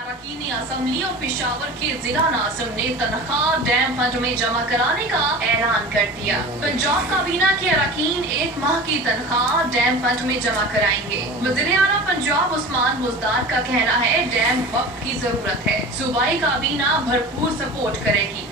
अरकान असम्बली और पेशावर के जिला नाज़िम ने तनख्वाह डैम फंड में जमा कराने का ऐलान कर दिया। पंजाब काबीना के अरकान 1 माह की तनख्वाह डैम फंड में जमा कराएंगे। वज़ीर आला पंजाब उस्मान बुज़दार का कहना है डैम वक्त की जरूरत है, सूबाई काबीना भरपूर सपोर्ट करेगी।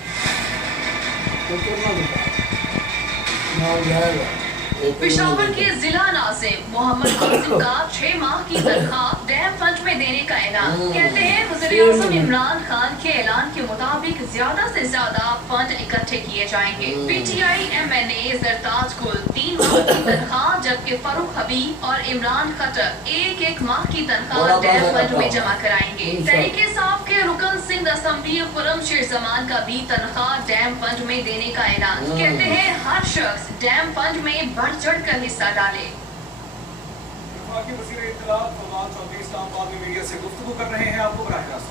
पेशावर के जिला नाज़िम मोहम्मद कासिम का 6 माह की तनख्वाह डैम फंड में देने का ऐलान। कहते हैं वज़ीर आज़म इमरान खान के ऐलान के मुताबिक ज्यादा से ज्यादा फंड इकट्ठे किए जाएंगे। PTI MNA जरताज गुल 3 माह की तनख्वाह, जबकि फरूख हबीब और इमरान खट्टर 1-1 माह की तनख्वाह डैम फंड में जमा कराएंगे। तहरीक इंसाफ के रुकन सिंध असम्बली खुरम शेर जमान का भी तनख्वाह डैम फंड में देने का ऐलान। कहते हैं हर शख्स डैम फंड में बढ़ चढ़ कर हिस्सा डाले। वज़ीर इत्तलात फवाद चौधरी इस्लामाबाद में मीडिया से गुफ्तगू कर रहे हैं, आपको बराह रास्त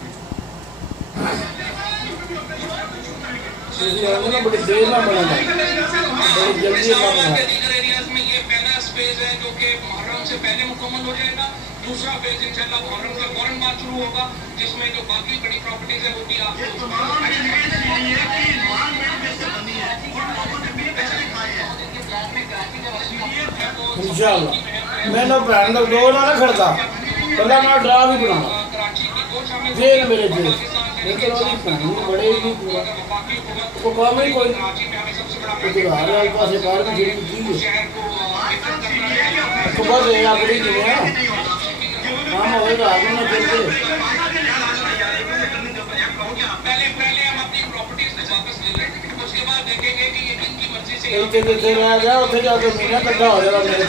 बड़ी देर में बना है, बड़ी जल्दी बना है। दीगर एरियाज में ये पहला फेज है जो कि मुहर्रम से पहले मुकम्मल हो जाएगा। दूसरा फेज इंशाल्लाह मुहर्रम के फौरन बाद शुरू होगा, जिसमें जो बाकी बड़ी प्रॉपर्टीज है वो भी आप इंशाल्लाह मैं ना भैन का दो ना खड़ता पहला मैं ड्रा भी बनाना जेल मेरे जेल लेकिन वो भैन बड़े ही पूरा तो काम ही कोई गुजार वाले पास कार में जेल की है तो बस ये अपनी दुनिया काम होएगा आगे ना चलते पहले हम अपनी प्रॉपर्टीज वापस ले लेंगे, उसके बाद देखेंगे कि ये किनकी मर्जी से एक जगह रह गया उसे जाके महीना कट्ठा हो जाएगा मेरे